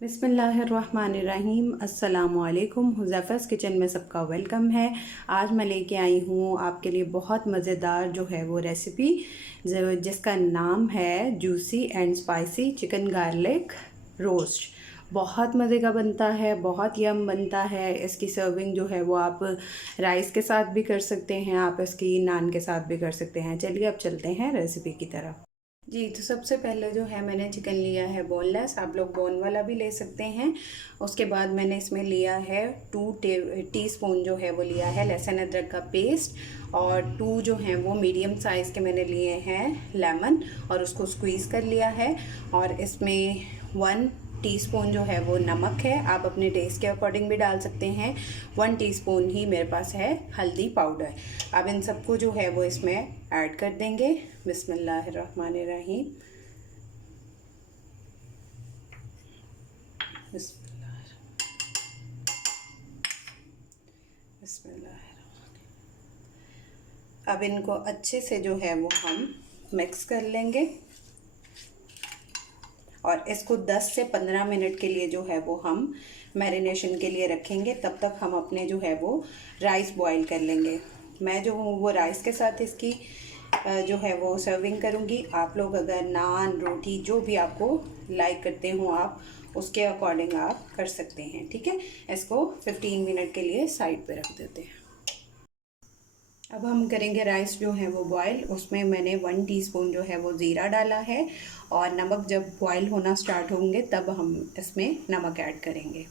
बिस्मिल्लाहिर्रहमानिर्रहीम। अस्सलामुअलैकुम। हुज़ैफ़ा's किचन में सबका वेलकम है। आज मैं लेके आई हूँ आपके लिए बहुत मज़ेदार जो है वो रेसिपी जिसका नाम है juicy and spicy chicken garlic roast. बहुत मज़े का बनता है, बहुत यम बनता है। इसकी सर्विंग जो है वो आप राइस के साथ भी कर सकते हैं, आप इसकी नान के साथ भी कर सकते हैं। चलिए अब चलते हैं रेसिपी की तरफ। जी, तो सबसे पहले जो है मैंने चिकन लिया है बोनलेस, आप लोग बोन वाला भी ले सकते हैं। उसके बाद मैंने इसमें लिया है 2 टीस्पून जो है वो लिया है लहसुन अदरक का पेस्ट, और 2 जो हैं वो मीडियम साइज़ के मैंने लिए हैं लेमन, और उसको स्क्वीज़ कर लिया है। और इसमें 1 टीस्पून जो है वो नमक है, आप अपने टेस्ट के अकॉर्डिंग भी डाल सकते हैं। 1 टीस्पून ही मेरे पास है हल्दी पाउडर। अब इन सबको जो है वो इसमें ऐड कर देंगे। बिस्मिल्लाहिर्रहमानिर्रहीम। अब इनको अच्छे से जो है वो हम मिक्स कर लेंगे और इसको 10 से 15 मिनट के लिए जो है वो हम मैरिनेशन के लिए रखेंगे। तब तक हम अपने जो है वो राइस बॉईल कर लेंगे। मैं जो हूँ वो राइस के साथ इसकी जो है वो सर्विंग करूँगी। आप लोग अगर नान रोटी जो भी आपको लाइक करते हो आप उसके अकॉर्डिंग आप कर सकते हैं। ठीक है, इसको 15 मिनट के लिए साइड पे रख देते हैं। अब हम करेंगे राइस जो है वो बॉयल। उसमें मैंने 1 टीस्पून जो है वो ज़ीरा डाला है, और नमक जब बॉयल होना स्टार्ट होंगे तब हम इसमें नमक ऐड करेंगे।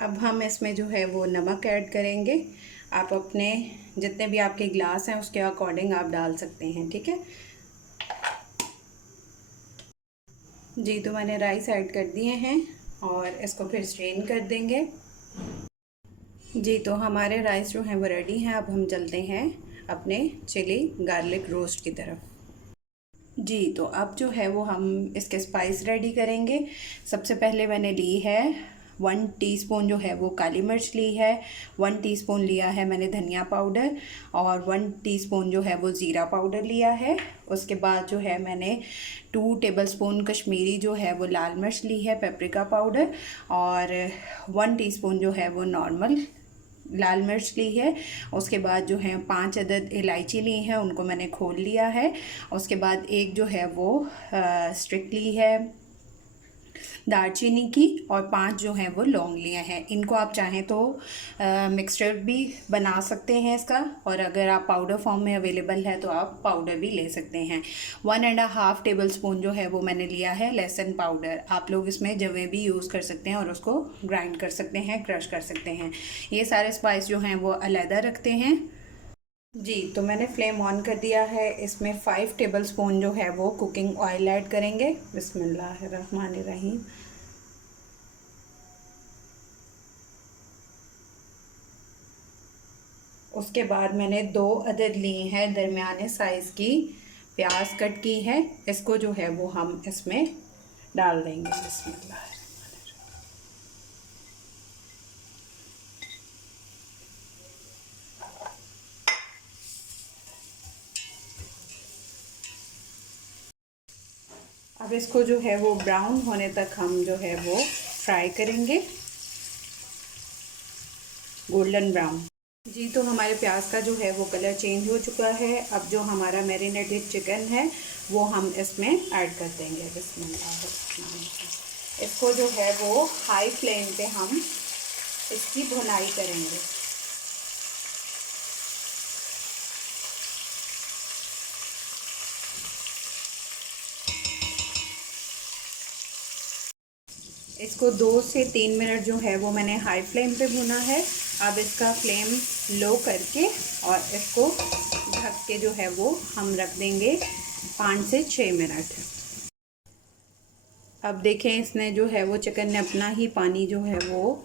अब हम इसमें जो है वो नमक ऐड करेंगे। आप अपने जितने भी आपके गिलास हैं उसके अकॉर्डिंग आप डाल सकते हैं। ठीक है जी, तो मैंने राइस ऐड कर दिए हैं और इसको फिर स्ट्रेन कर देंगे। जी, तो हमारे राइस जो हैं वो रेडी हैं। अब हम चलते हैं अपने चिली गार्लिक रोस्ट की तरफ। जी, तो अब जो है वो हम इसके स्पाइस रेडी करेंगे। सबसे पहले मैंने ली है 1 टीस्पून जो है वो काली मिर्च ली है, 1 टीस्पून लिया है मैंने धनिया पाउडर, और 1 टीस्पून जो है वो ज़ीरा पाउडर लिया है। उसके बाद जो है मैंने 2 टेबलस्पून कश्मीरी जो है वो लाल मिर्च ली है, पेपरिका पाउडर, और 1 टीस्पून जो है वो नॉर्मल लाल मिर्च ली है। उसके बाद जो है 5 अदद इलायची ली है, उनको मैंने खोल लिया है। उसके बाद एक जो है वो स्टिक ली है दालचीनी की, और 5 जो हैं वो लौंग लिए हैं। इनको आप चाहें तो मिक्सचर भी बना सकते हैं इसका, और अगर आप पाउडर फॉर्म में अवेलेबल है तो आप पाउडर भी ले सकते हैं। 1.5 टेबल स्पून जो है वो मैंने लिया है लहसुन पाउडर। आप लोग इसमें जवे भी यूज़ कर सकते हैं और उसको ग्राइंड कर सकते हैं, क्रश कर सकते हैं। ये सारे स्पाइस जो हैं वो अलहदा रखते हैं। जी, तो मैंने फ्लेम ऑन कर दिया है। इसमें 5 टेबलस्पून जो है वो कुकिंग ऑयल ऐड करेंगे। बिस्मिल्लाहिर्रहमानिर्रहीम। उसके बाद मैंने 2 अदद ली हैं दरमियाने साइज़ की प्याज कट की है। इसको जो है वो हम इसमें डाल देंगे। बिस्मिल्लाह। अब इसको जो है वो ब्राउन होने तक हम जो है वो फ्राई करेंगे, गोल्डन ब्राउन। जी, तो हमारे प्याज का जो है वो कलर चेंज हो चुका है। अब जो हमारा मैरिनेटेड चिकन है वो हम इसमें ऐड कर देंगे। बिस्मिल्लाह। इसको जो है वो हाई फ्लेम पे हम इसकी भुनाई करेंगे। इसको 2 से 3 मिनट जो है वो मैंने हाई फ्लेम पे भुना है। अब इसका फ्लेम लो करके और इसको ढक के जो है वो हम रख देंगे 5 से 6 मिनट। अब देखें, इसने जो है वो चिकन ने अपना ही पानी जो है वो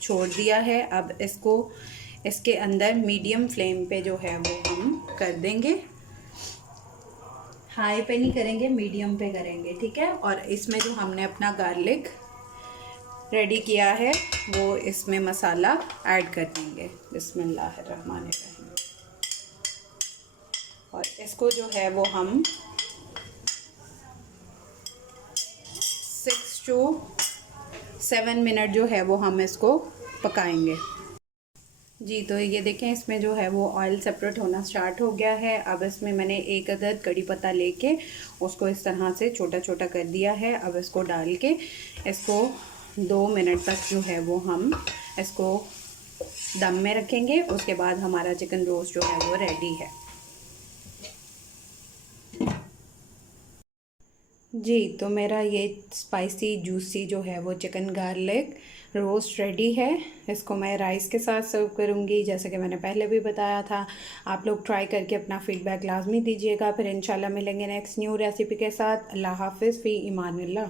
छोड़ दिया है। अब इसको इसके अंदर मीडियम फ्लेम पे जो है वो हम कर देंगे। हाई पे नहीं करेंगे, मीडियम पे करेंगे। ठीक है, और इसमें जो हमने अपना गार्लिक रेडी किया है वो इसमें मसाला ऐड कर देंगे। बिस्मिल्लाहिर्रहमानिर्रहीम। और इसको जो है वो हम टू 7 मिनट जो है वो हम इसको पकाएंगे। जी, तो ये देखें इसमें जो है वो ऑयल सेपरेट होना स्टार्ट हो गया है। अब इसमें मैंने एक अदद कड़ी पत्ता लेके उसको इस तरह से छोटा छोटा कर दिया है। अब इसको डाल के इसको 2 मिनट तक जो है वो हम इसको दम में रखेंगे। उसके बाद हमारा चिकन रोस्ट जो है वो रेडी है। जी, तो मेरा ये स्पाइसी जूसी जो है वो चिकन गार्लिक रोस्ट रेडी है। इसको मैं राइस के साथ सर्व करूँगी, जैसे कि मैंने पहले भी बताया था। आप लोग ट्राई करके अपना फ़ीडबैक लाजमी दीजिएगा। फिर इंशाल्लाह मिलेंगे नेक्स्ट न्यू रेसिपी के साथ। अल्लाह हाफ़िज़, फ़ी इमानिल्लाह।